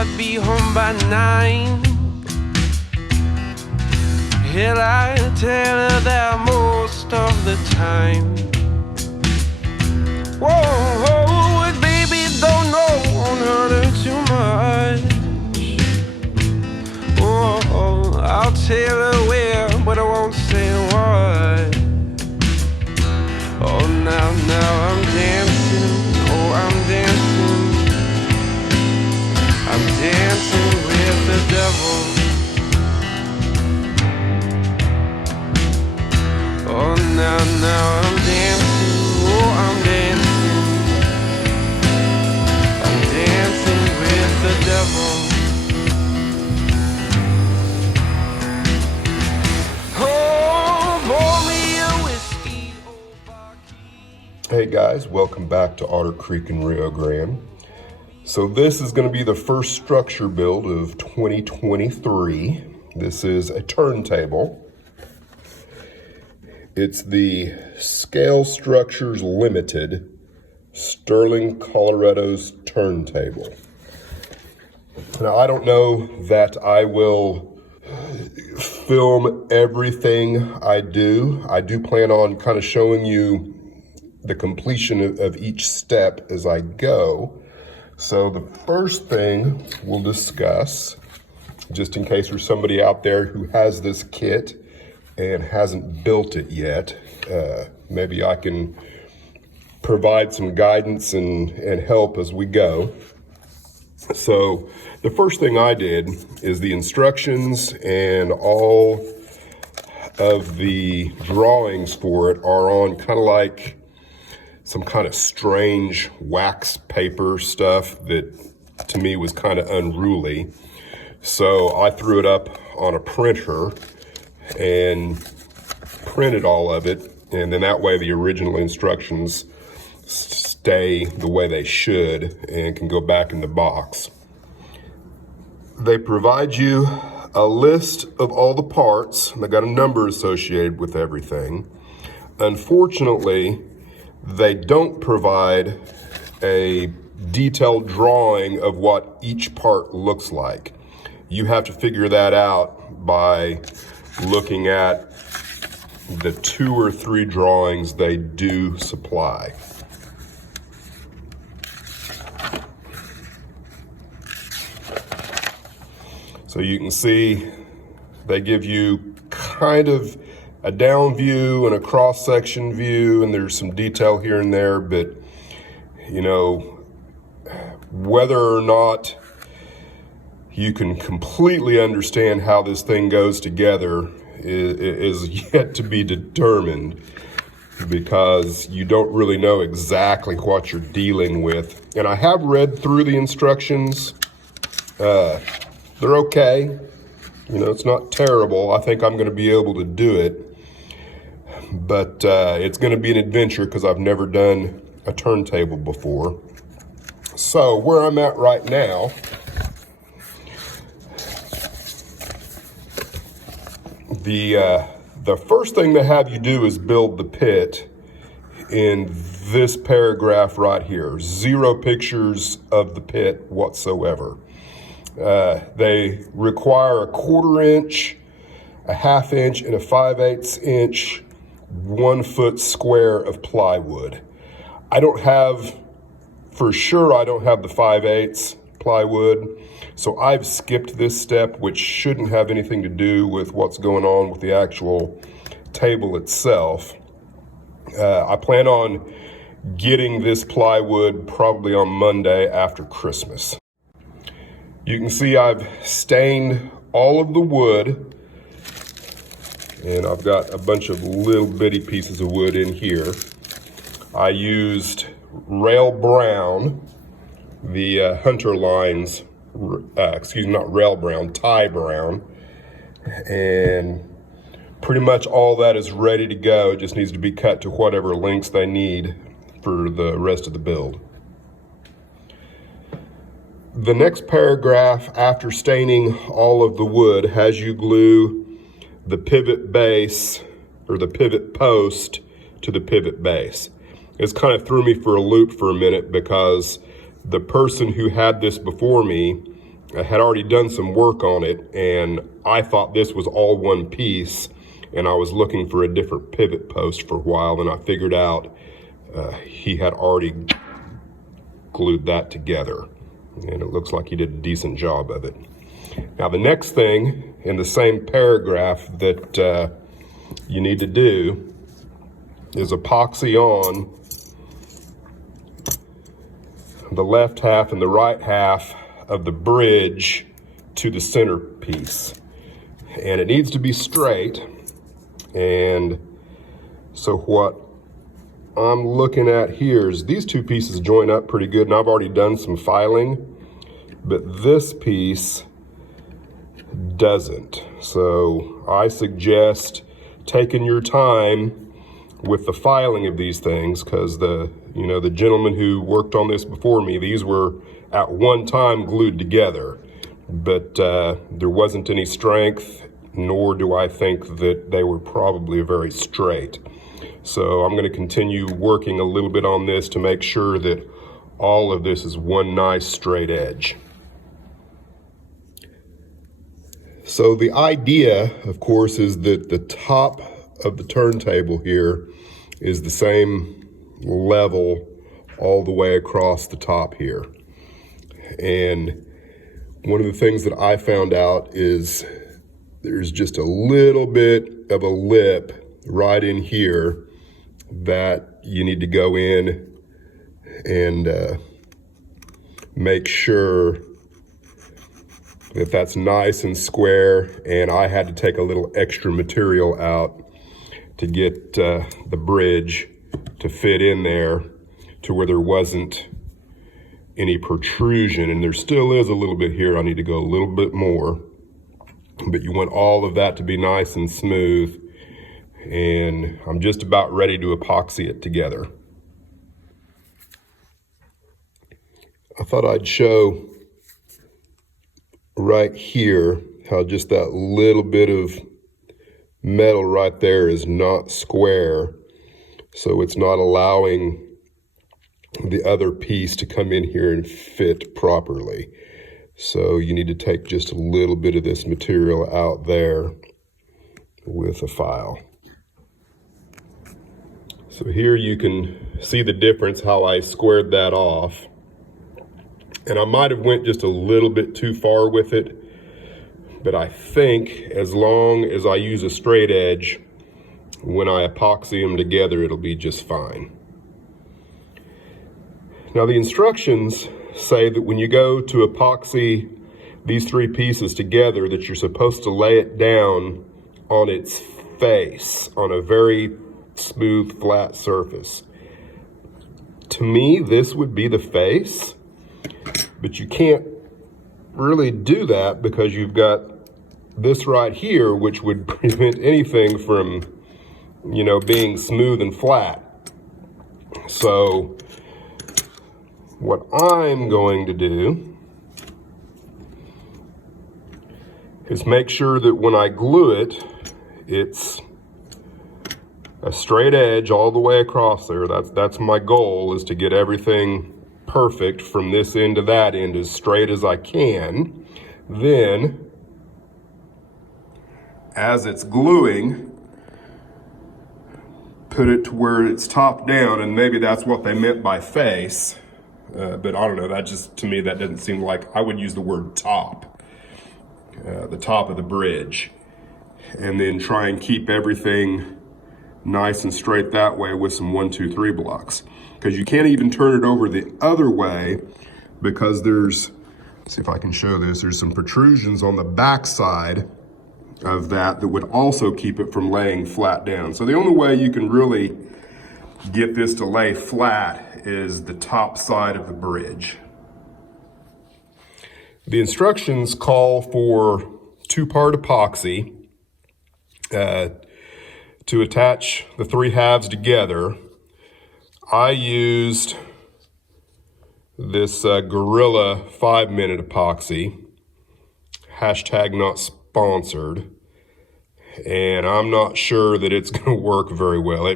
I'd be home by 9. Hell, I tell her that most of the time. Whoa, baby, don't know, won't hurt her too much. Whoa, I'll tell her where, but I won't say what. Oh, now I'm dancing, oh, I'm dancing. I'm dancing with the devil. Oh, now I'm dancing, oh, I'm dancing. I'm dancing with the devil. Oh, pour me a whiskey, oh, Hey guys, welcome back to Otter Creek and Rio Grande. So this is going to be the first structure build of 2023. This is a turntable. It's the Scale Structures Limited Sterling, Colorado's turntable. Now I don't know that I will film everything I do. I do plan on kind of showing you the completion of each step as I go. So the first thing we'll discuss, just in case there's somebody out there who has this kit and hasn't built it yet, maybe I can provide some guidance and help as we go. So the first thing I did is the instructions and all of the drawings for it are on kind of like some kind of strange wax paper stuff that to me was kind of unruly. So I threw it up on a printer and printed all of it, and then that way the original instructions stay the way they should and can go back in the box. They provide you a list of all the parts. They got a number associated with everything. Unfortunately, they don't provide a detailed drawing of what each part looks like. You have to figure that out by looking at the 2 or 3 drawings they do supply. So you can see they give you kind of a down view and a cross-section view, and there's some detail here and there, but you know, whether or not you can completely understand how this thing goes together is yet to be determined, because you don't really know exactly what you're dealing with. And I have read through the instructions. They're okay. You know, it's not terrible. I think I'm going to be able to do it. But it's going to be an adventure because I've never done a turntable before. So where I'm at right now, the first thing they have you do is build the pit in this paragraph right here. 0 pictures of the pit whatsoever. They require a 1/4 inch, a 1/2 inch, and a 5/8 inch 1 foot square of plywood. I don't have the 5/8 plywood, so I've skipped this step, which shouldn't have anything to do with what's going on with the actual table itself. I plan on getting this plywood probably on Monday after Christmas. You can see I've stained all of the wood, and I've got a bunch of little bitty pieces of wood in here. I used rail brown, the Hunter lines, not rail brown, tie brown, and pretty much all that is ready to go. It just needs to be cut to whatever lengths they need for the rest of the build. The next paragraph after staining all of the wood has you glue the pivot base or the pivot post to the pivot base. It's kind of threw me for a loop for a minute because the person who had this before me I had already done some work on it, and I thought this was all one piece, and I was looking for a different pivot post for a while, and I figured out he had already glued that together, and it looks like he did a decent job of it. Now the next thing in the same paragraph that you need to do is epoxy on the left half and the right half of the bridge to the center piece. And it needs to be straight. And so what I'm looking at here is these two pieces join up pretty good, and I've already done some filing, but this piece doesn't. So I suggest taking your time with the filing of these things, because the gentleman who worked on this before me, these were at one time glued together, but there wasn't any strength, nor do I think that they were probably very straight. So I'm going to continue working a little bit on this to make sure that all of this is one nice straight edge. So the idea, of course, is that the top of the turntable here is the same level all the way across the top here. And one of the things that I found out is there's just a little bit of a lip right in here that you need to go in and make sure that that's nice and square. And I had to take a little extra material out to get the bridge to fit in there to where there wasn't any protrusion, and there still is a little bit here. I need to go a little bit more, but you want all of that to be nice and smooth, and I'm just about ready to epoxy it together. I thought I'd show right here how just that little bit of metal right there is not square, so it's not allowing the other piece to come in here and fit properly. So you need to take just a little bit of this material out there with a file. So here you can see the difference, how I squared that off. And I might have went just a little bit too far with it, but I think as long as I use a straight edge, when I epoxy them together, it'll be just fine. Now the instructions say that when you go to epoxy these three pieces together, that you're supposed to lay it down on its face, on a very smooth, flat surface. To me, this would be the face, but you can't really do that because you've got this right here, which would prevent anything from, being smooth and flat. So what I'm going to do is make sure that when I glue it, it's a straight edge all the way across there. That's my goal, is to get everything perfect from this end to that end, as straight as I can. Then, as it's gluing, put it to where it's top down, and maybe that's what they meant by face. But I don't know, that just, to me, that doesn't seem like, I would use the word top, the top of the bridge. And then try and keep everything nice and straight that way with some 1, 2, 3 blocks. Because you can't even turn it over the other way, because there's, let's see if I can show this, there's some protrusions on the back side of that would also keep it from laying flat down. So the only way you can really get this to lay flat is the top side of the bridge. The instructions call for 2-part epoxy to attach the 3 halves together. I used this Gorilla 5-minute epoxy, hashtag not sponsored, and I'm not sure that it's going to work very well.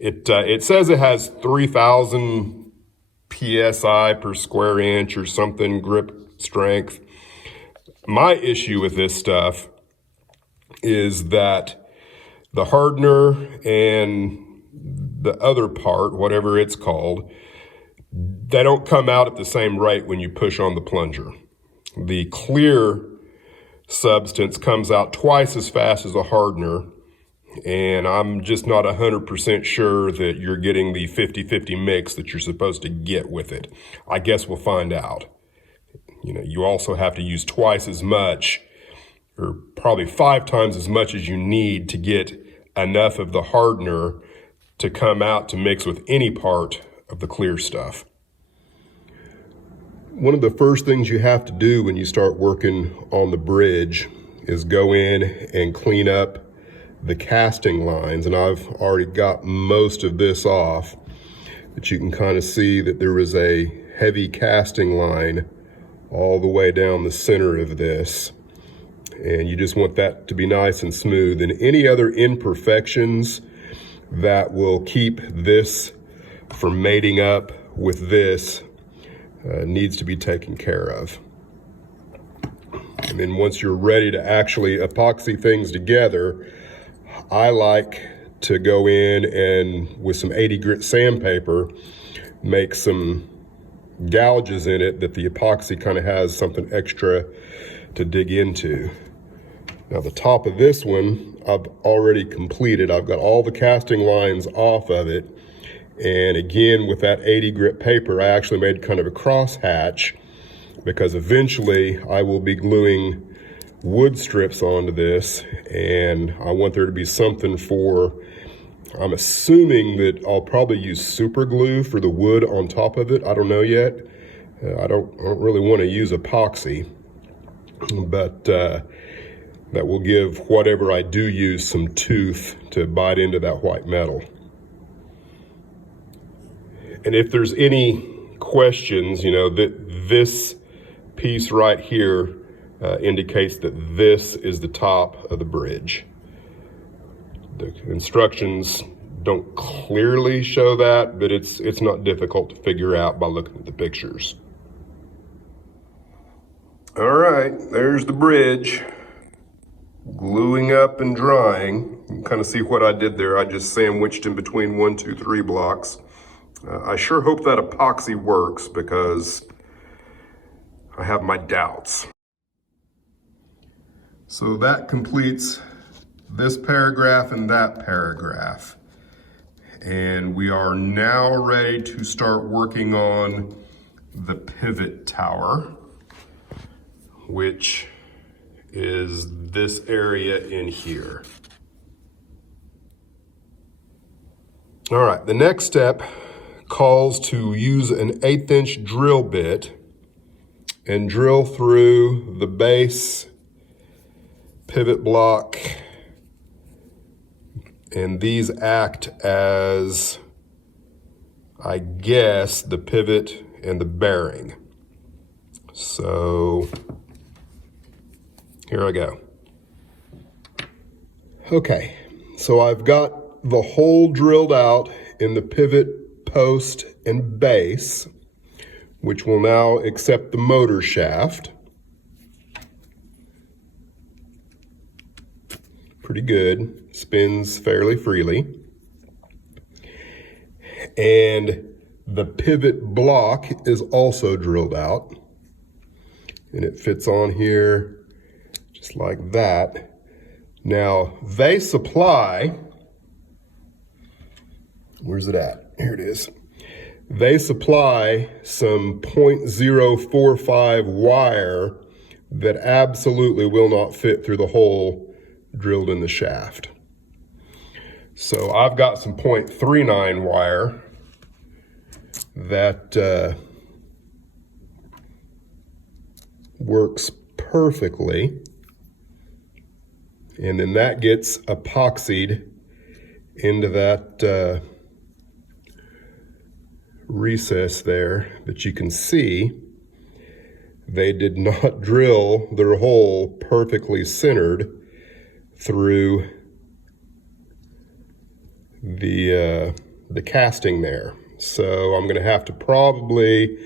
It says it has 3,000 psi per square inch or something grip strength, My issue with this stuff is that the hardener and the other part, whatever it's called, they don't come out at the same rate when you push on the plunger. The clear substance comes out twice as fast as a hardener, and I'm just not 100% sure that you're getting the 50-50 mix that you're supposed to get with it. I guess we'll find out. You know, you also have to use twice as much, or probably 5 times as much as you need to get enough of the hardener to come out to mix with any part of the clear stuff. One of the first things you have to do when you start working on the bridge is go in and clean up the casting lines. And I've already got most of this off, but you can kind of see that there was a heavy casting line all the way down the center of this. And you just want that to be nice and smooth. And any other imperfections that will keep this from mating up with this needs to be taken care of. And then once you're ready to actually epoxy things together, I like to go in and with some 80 grit sandpaper, make some gouges in it that the epoxy kind of has something extra to dig into. Now the top of this one, I've already completed. I've got all the casting lines off of it. And again, with that 80 grit paper, I actually made kind of a cross hatch because eventually I will be gluing wood strips onto this, and I want there to be something for, I'm assuming that I'll probably use super glue for the wood on top of it. I don't know yet. I don't really want to use epoxy, but that will give whatever I do use some tooth to bite into that white metal. And if there's any questions, you know, that this piece right here indicates that this is the top of the bridge. The instructions don't clearly show that, but it's not difficult to figure out by looking at the pictures. All right, there's the bridge, gluing up and drying. You can kind of see what I did there. I just sandwiched in between 1, 2, 3 blocks. I sure hope that epoxy works because I have my doubts. So that completes this paragraph and that paragraph. And we are now ready to start working on the pivot tower, which is this area in here. All right, the next step calls to use an 1/8 inch drill bit and drill through the base pivot block, and these act as, I guess, the pivot and the bearing. So here I go. Okay, so I've got the hole drilled out in the pivot post and base, which will now accept the motor shaft. Pretty good, spins fairly freely. And the pivot block is also drilled out, and it fits on here just like that. Now they supply, where's it at? Here it is. They supply some 0.045 wire that absolutely will not fit through the hole drilled in the shaft. So I've got some 0.39 wire that works perfectly. And then that gets epoxied into that recess there. But you can see they did not drill their hole perfectly centered through the casting there. So I'm going to have to probably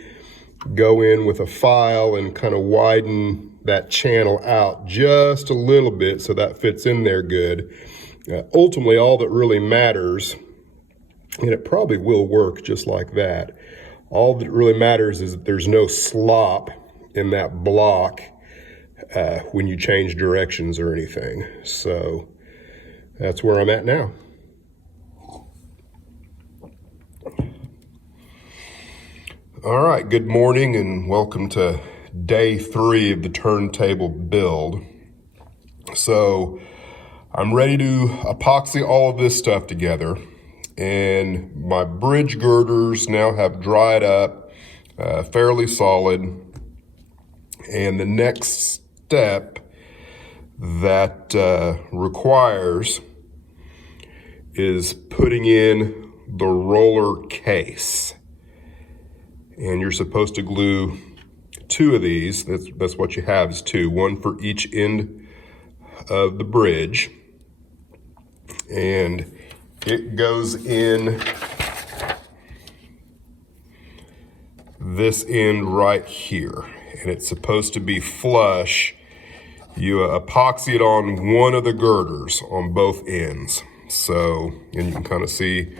go in with a file and kind of widen that channel out just a little bit so that fits in there good. Ultimately, all that really matters, and it probably will work just like that, all that really matters is that there's no slop in that block when you change directions or anything. So that's where I'm at now. All right, good morning and welcome to day 3 of the turntable build. So I'm ready to epoxy all of this stuff together, and my bridge girders now have dried up, fairly solid. And the next step that requires is putting in the roller case. And you're supposed to glue 2 of these. That's what you have, is 2, one for each end of the bridge. And it goes in this end right here. And it's supposed to be flush. You epoxy it on one of the girders on both ends. So, and you can kind of see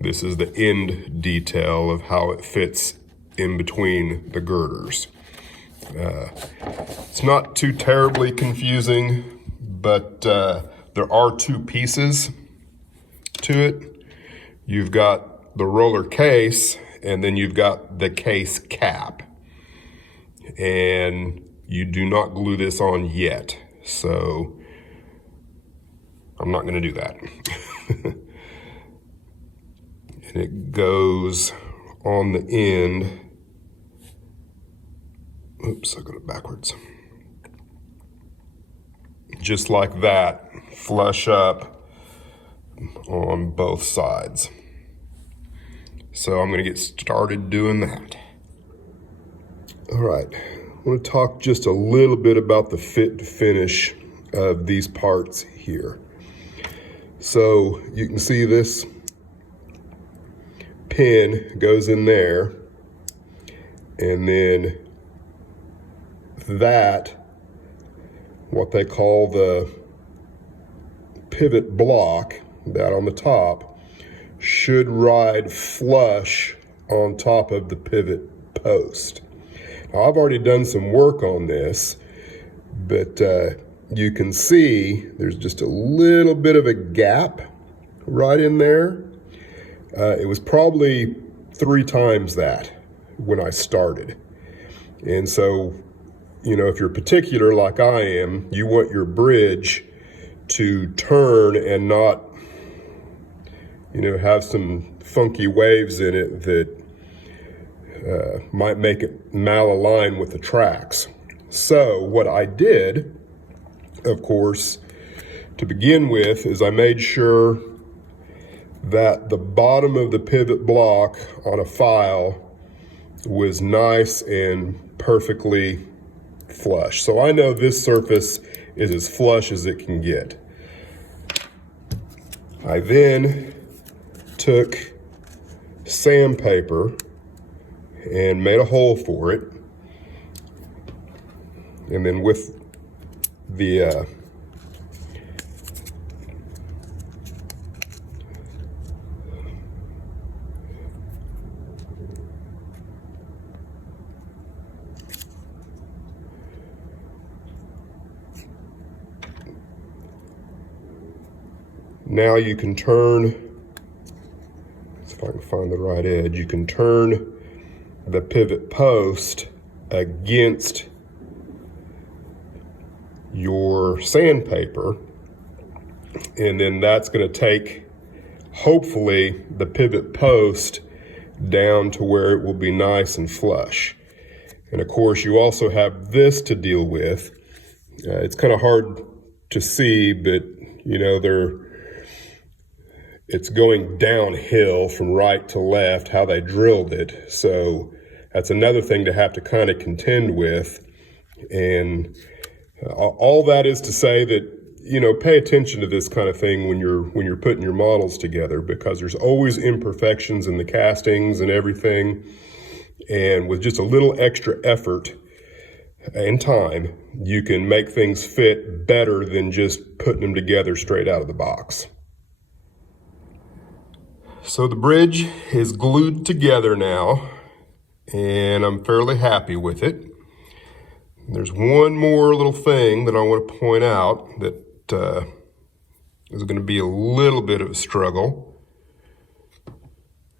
this is the end detail of how it fits in between the girders. It's not too terribly confusing, but there are 2 pieces to it. You've got the roller case, and then you've got the case cap. And you do not glue this on yet, so I'm not going to do that. And it goes on the end. Oops, I got it backwards. Just like that, flush up on both sides. So I'm going to get started doing that. All right, I want to talk just a little bit about the fit and finish of these parts here. So you can see this pin goes in there, and then that, what they call the pivot block, that on the top, should ride flush on top of the pivot post. Now, I've already done some work on this, but you can see there's just a little bit of a gap right in there. It was probably 3 times that when I started. And so, you know, if you're particular like I am, you want your bridge to turn and not, you know, have some funky waves in it that might make it malalign with the tracks. So what I did, of course, to begin with, is I made sure that the bottom of the pivot block on a file was nice and perfectly flush. So I know this surface is as flush as it can get. I then took sandpaper and made a hole for it, and then with the now you can turn, if I can find the right edge, you can turn the pivot post against your sandpaper, and then that's going to take, hopefully, the pivot post down to where it will be nice and flush. And of course, you also have this to deal with. It's kind of hard to see, but you know, it's going downhill from right to left, how they drilled it. So that's another thing to have to kind of contend with. And all that is to say that, you know, pay attention to this kind of thing when you're putting your models together, because there's always imperfections in the castings and everything. And with just a little extra effort and time, you can make things fit better than just putting them together straight out of the box. So the bridge is glued together now, and I'm fairly happy with it. There's one more little thing that I want to point out that is going to be a little bit of a struggle,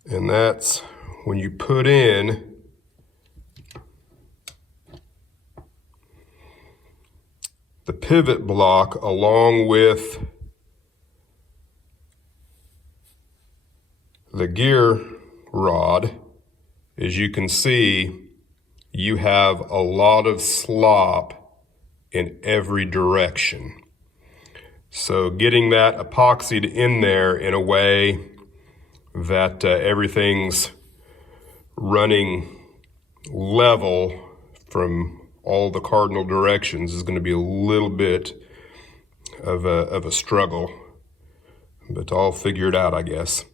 and that's when you put in the pivot block along with the gear rod. As you can see, you have a lot of slop in every direction. So getting that epoxied in there in a way that everything's running level from all the cardinal directions is going to be a little bit of a struggle, but I'll figure it out, I guess.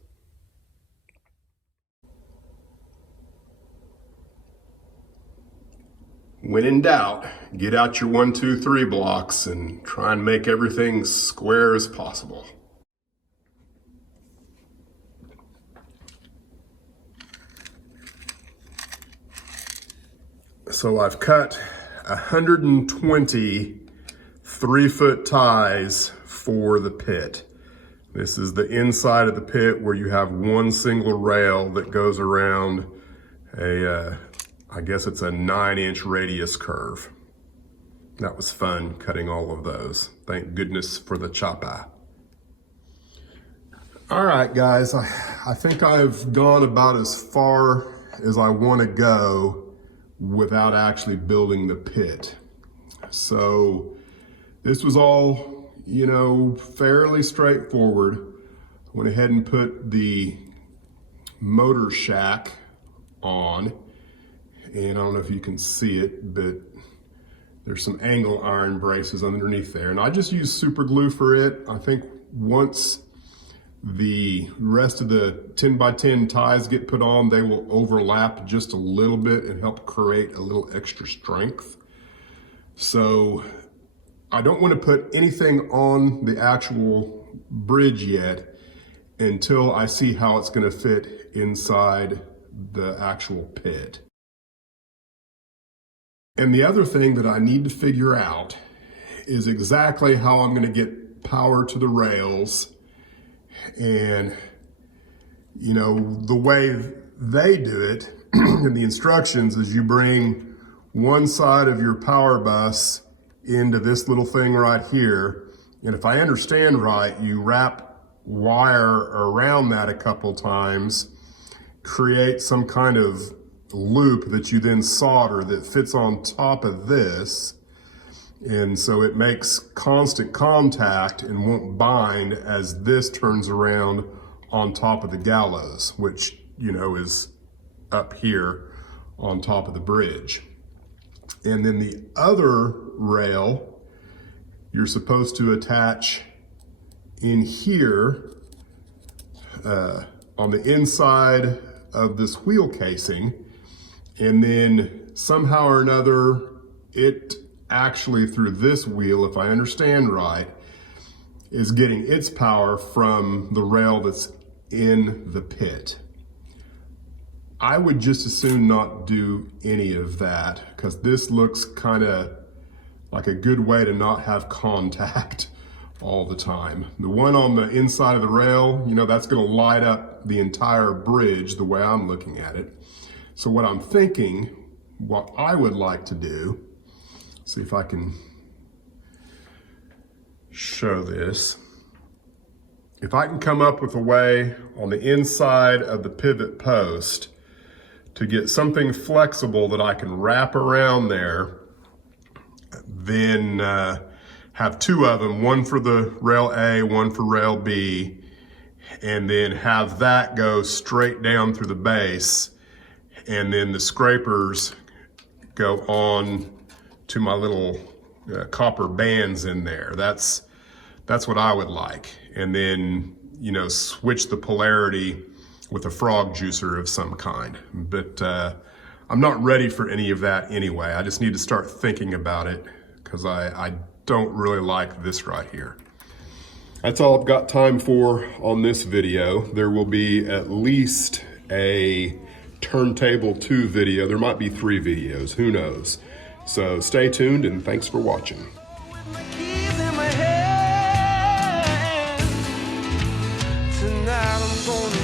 When in doubt, get out your 1, 2, 3 blocks and try and make everything square as possible. So I've cut 120 3-foot ties for the pit. This is the inside of the pit where you have one single rail that goes around I guess it's a 9-inch radius curve. That was fun cutting all of those. Thank goodness for the chopper. All right, guys, I think I've gone about as far as I want to go without actually building the pit. So this was all, fairly straightforward. I went ahead and put the motor shack on. And I don't know if you can see it, but there's some angle iron braces underneath there. And I just use super glue for it. I think once the rest of the 10x10 ties get put on, they will overlap just a little bit and help create a little extra strength. So I don't want to put anything on the actual bridge yet until I see how it's going to fit inside the actual pit. And the other thing that I need to figure out is exactly how I'm going to get power to the rails. And, the way they do it in the instructions is you bring one side of your power bus into this little thing right here. And if I understand right, you wrap wire around that a couple times, create some kind of loop that you then solder that fits on top of this, and so it makes constant contact and won't bind as this turns around on top of the gallows, which is up here on top of the bridge. And then the other rail you're supposed to attach in here on the inside of this wheel casing. And then somehow or another, it actually through this wheel, if I understand right, is getting its power from the rail that's in the pit. I would just as soon not do any of that because this looks kind of like a good way to not have contact all the time. The one on the inside of the rail, that's going to light up the entire bridge the way I'm looking at it. So what I'm thinking, what I would like to do, see if I can show this. If I can come up with a way on the inside of the pivot post to get something flexible that I can wrap around there, then have two of them, one for the rail A, one for rail B, and then have that go straight down through the base, and then the scrapers go on to my little copper bands in there. That's what I would like. And then, switch the polarity with a frog juicer of some kind. But I'm not ready for any of that anyway. I just need to start thinking about it because I don't really like this right here. That's all I've got time for on this video. There will be at least a Turntable 2 video. There might be 3 videos, who knows? So stay tuned and thanks for watching. With my keys in my hand. Tonight I'm gonna